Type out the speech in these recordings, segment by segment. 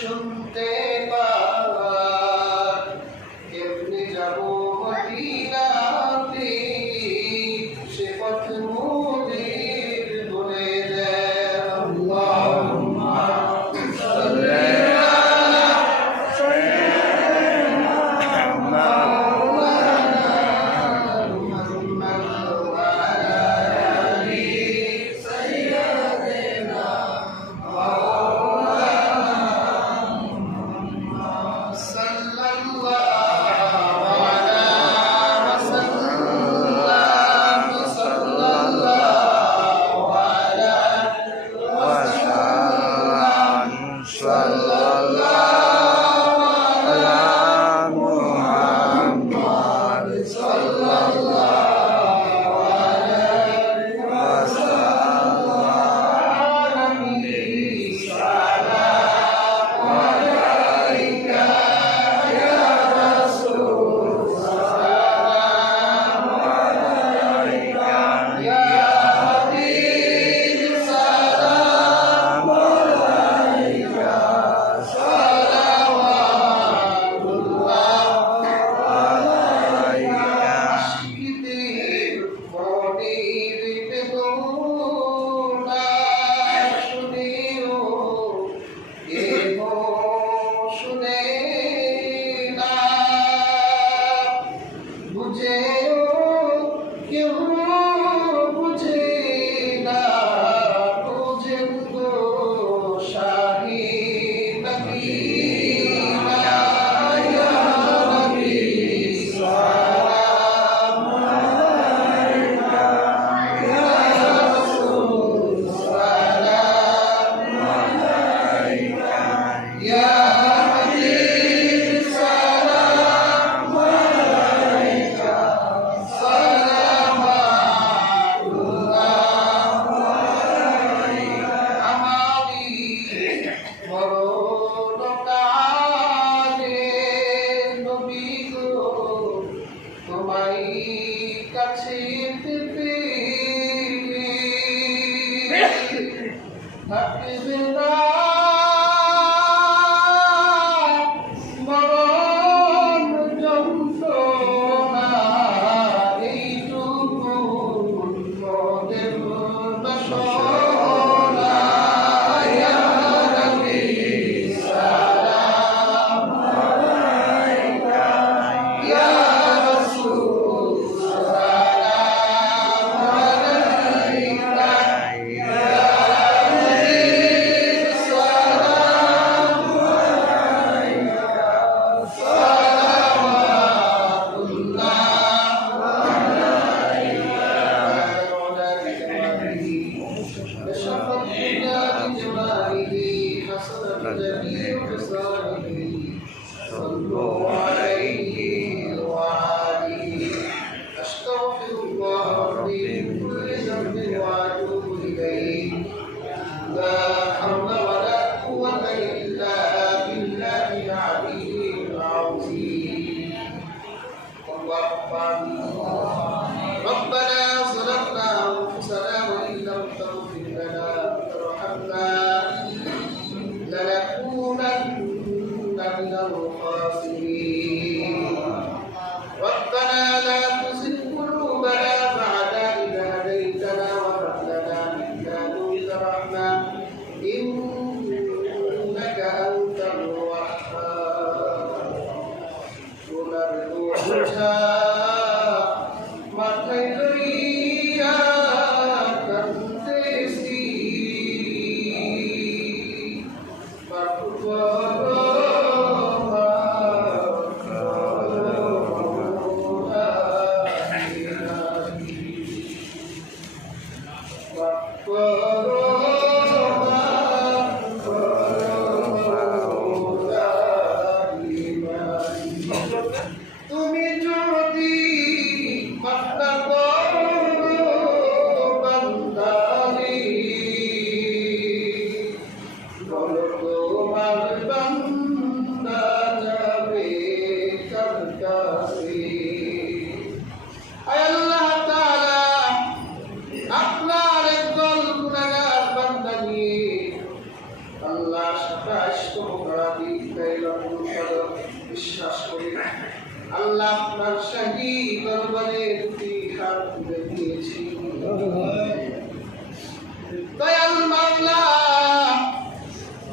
শুনতে পার কেমনে যাব মদিনাতে কাছে القاسم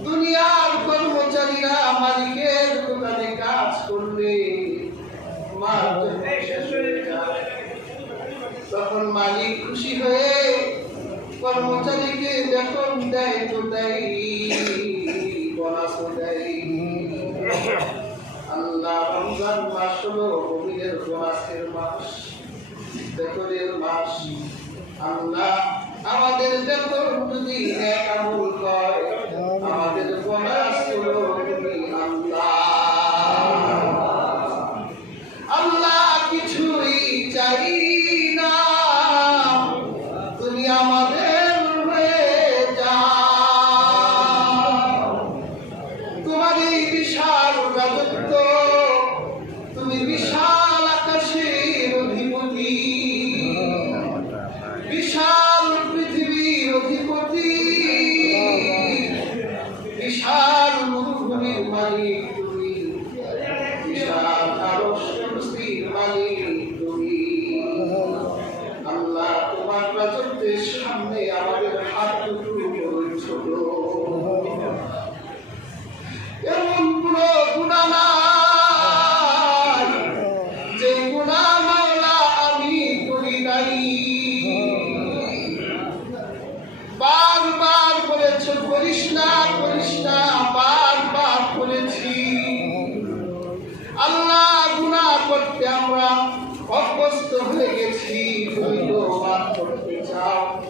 দুনিয়ার কর্মচারীরা মালিকের দোকানে কাজ করলে যখন তখন মালিক খুশি হয়ে কর্মচারীকে বেতন দেয় তো দেয় বোনাসও দেয়। আল্লাহ রমজান মাস কবিরের বোনাসের মাস। আল্লাহ আমাদের বেতন যদি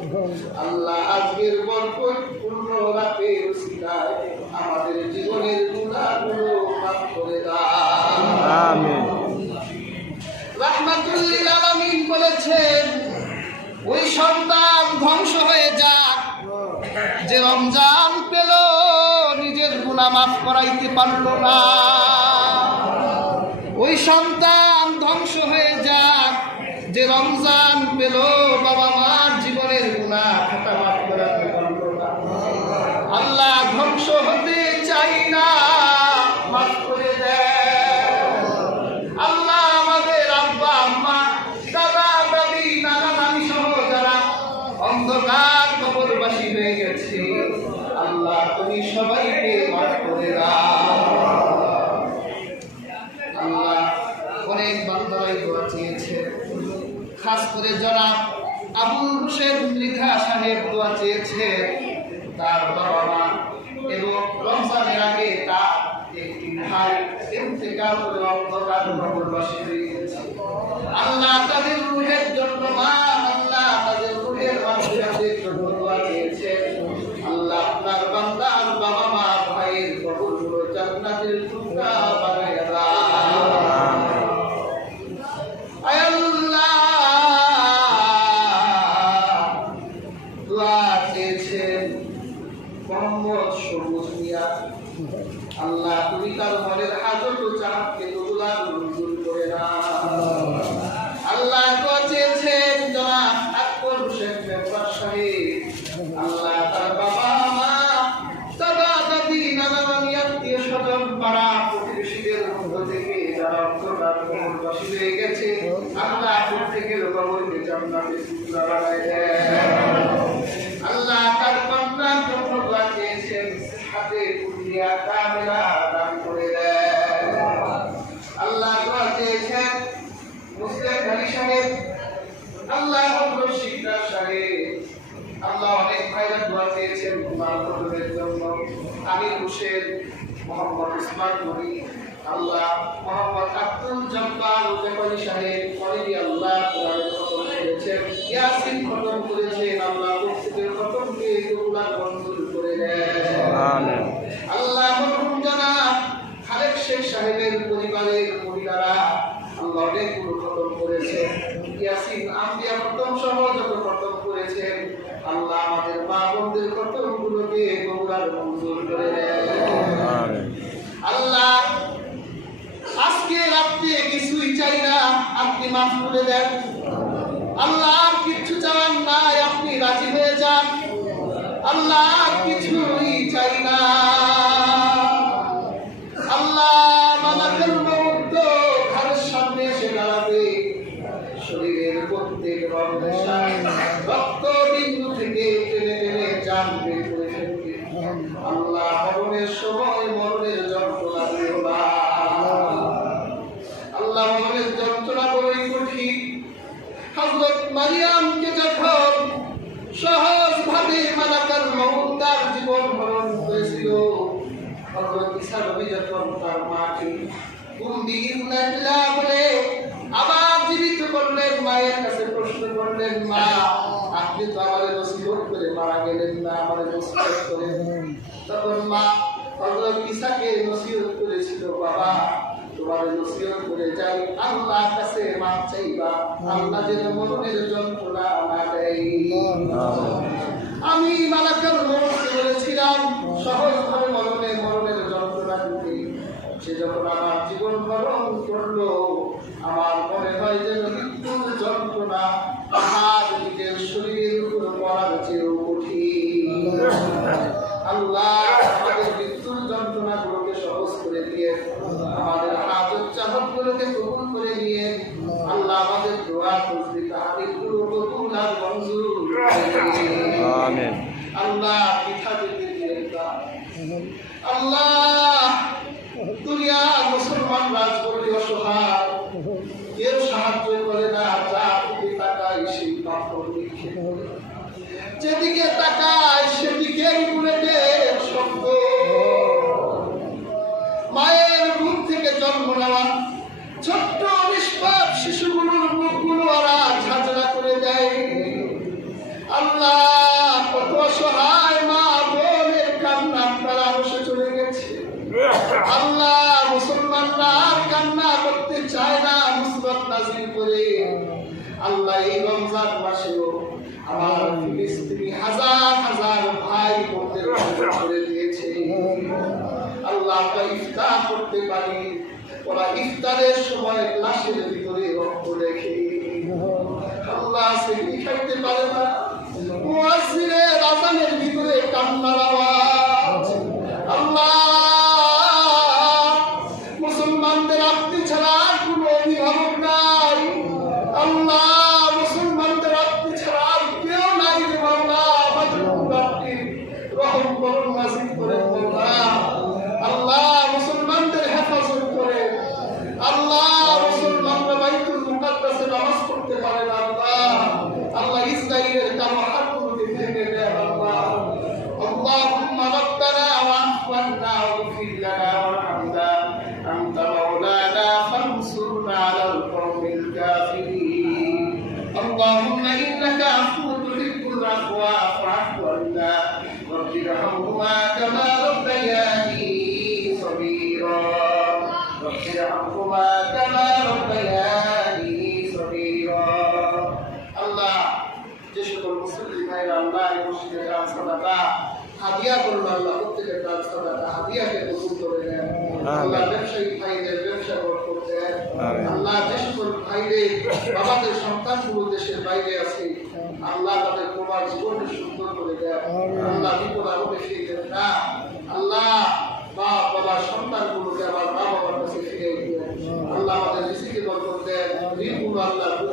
আল্লাহ আজকের বরকত পূর্ণ রাতে আমাদের জীবনের গুণাগুলো মাফ করে দাও। আমিন। রাহমাতুল্লিল আলামিন বলেছেন ওই সন্তান ধ্বংস হয়ে যাক। যে রমজান পেল নিজের গুনাহ মাফ করাইতে পারল না। ওই সন্তান ধ্বংস হয়ে যাক। যে রমজান পেল বাবা মার জীবনের না আল্লাহ ধ্বংস হতে চাই না, মাফ করে দেয় আল্লাহ আমাদের আব্বা, আম্মা, দাদা, দাদি, নানা নানি সহ যারা অন্ধকার কবরবাসী হয়ে গেছে, আল্লাহ তুমি সবাইকে মাফ করে দাও। আল্লাহ অনেক বান্দারাই দোয়া খাস করে যারা আবুল হোসেন মৃধা সাহেব দোয়া চেয়েছে তার বাবা মা, এবং রমজানের আগে তার একটি ভাই ইন্তেকাল করে অন্ধকার আল্লাহ তাদের রুহের জন্য মা পাড়া প্রতিবেশীদের মধ্য থেকে যারা অন্তরার কবরবাসী হয়ে গেছে। আল্লাহ প্রত্যেকের কবরকে জান্নাতের টুকরা বানায় দেন আল্লাহ তার কন্যার জন্য দোয়া চেয়েছেন হাতে কুলিয়া কামেলা দান করে দেন আল্লাহ দোয়া চেয়েছেন মুসলিম ঘানি সাহেব আল্লাহ হজরত শিকদার সাহেব আল্লাহ অনেক ভাইরা দোয়া চেয়েছেন কদমের জন্য। আমির হোসেন মোহাম্মদ ইসমাল মনি আল্লাহ মোহাম্মদ আব্দুল জব্বার উদ্দেবানি সাহেব অনেকে আল্লাহ করেছেন। ইয়াসিন খতম করেছেন আল্লাহ খতমকে কবুলা মঞ্জুর করে আল্লাহ মরহুম জানাব খালেক শেখ সাহেবের পরিবারের মহিলারা আল্লাহ অনেকগুলো খতম করেছে ইয়াসিন আম্বিয়া খতম সহ যত খতম করেছেন আল্লাহ আমাদের মা বোনদের খতম গুলোকে আজকে রাত্রে কিছুই চাই না, আপনি মাফ করে দেন। আল্লাহ আর কিচ্ছু নাই, আপনি রাজি হয়ে যান। আল্লাহ কিছুই চাই না। সামনে এসে দাঁড়াবে। শরীরের প্রত্যেক রক্ত বিন্দু থেকে টেনে টেনে জান বের করে ফেলবে আল্লাহ মরণের সময় মরণের যন্ত্রণা দিও না আল্লাহ মরণের যন্ত্রণা বড়ই কঠিন হযরত মারিয়ামকে যখন সহজ ভাবে মালাকাল মউত তার জীবন মরণ হয়েছিল হযরত ঈসা নবী যখন তার মাকে বলে আবার জীবিত করলেন মায়ের কাছে প্রশ্ন করলেন মা আপনি তো আমাদের করে মারা গেলেন না আমাদের করে তখন মা ঈসাকে নসিহত করেছিল বাবা তোমার নসিহত করে যাই। আল্লাহ কাছে মাপ চাইবা আল্লাহ যেন মরণের যন্ত্রণা না দেয়। আমি মালাকাল মরণকে বলেছিলাম সহজ ভাবে মরণে মরণের যন্ত্রণা দিতে সে যখন আমার জীবন মরণ করল আমার মনে হয় যেন মৃত্যুর যন্ত্রণা আমার নিজের শরীরের উপর পড়ার চেয়েও কঠিন। আল্লাহ আমাদের মৃত্যুর যন্ত্রণাগুলোকে সহজ করে দিয়ে আমাদের হাজত চাহতগুলোকে কবুল করে নিয়ে আল্লাহ আমাদের দোয়া তসবি তাহারিগুলো কবুল আর মঞ্জুর করে নিয়ে। আমিন। আল্লাহ পিঠা দিতে আল্লাহ নেওয়া ছোট্ট নিষ্পাপ শিশুগুলোর মুখগুলো ওরা ঝাঁঝরা করে দেয়। আল্লাহ, কত অসহায় মা বোনের কান্না আপনারা বসে চলে গেছে। আল্লাহ, মুসলমানরা আর কান্না করতে চায় না, মুসবত নাজিল করে। আল্লাহ, এই রমজান মাসেও আমার ফিলিস্তিনি হাজার হাজার ভাই বোনদের করে দিয়েছে। আল্লাহ ইফতার করতে পারি ওরা ইফতারের সময় গ্লাসের ভিতরে রক্ত রেখে আল্লাহ সেটি খাইতে পারে না। মুয়াজ্জিনের আজানের ভিতরে কান্নার আওয়াজ رب ارحمهما كما ربياني صغيرا الله যে সকল মুসলিম ভাইরা আল্লাহ এই মসজিদে দান সাদাকা হাদিয়া করলো আল্লাহ প্রত্যেকের দান সাদাকা হাদিয়াকে কবুল করে নেন আল্লাহ ব্যবসায়ী ভাইদের ব্যবসা বরকত দেন আমিন। আল্লাহ যে সকল ভাইদের বাবাদের সন্তানগুলো দেশের বাইরে আছে আল্লাহ তাদের তোমার জীবনকে সুন্দর করে দেন আল্লাহ বিপদ আপদে ফিরে না আল্লাহ দেন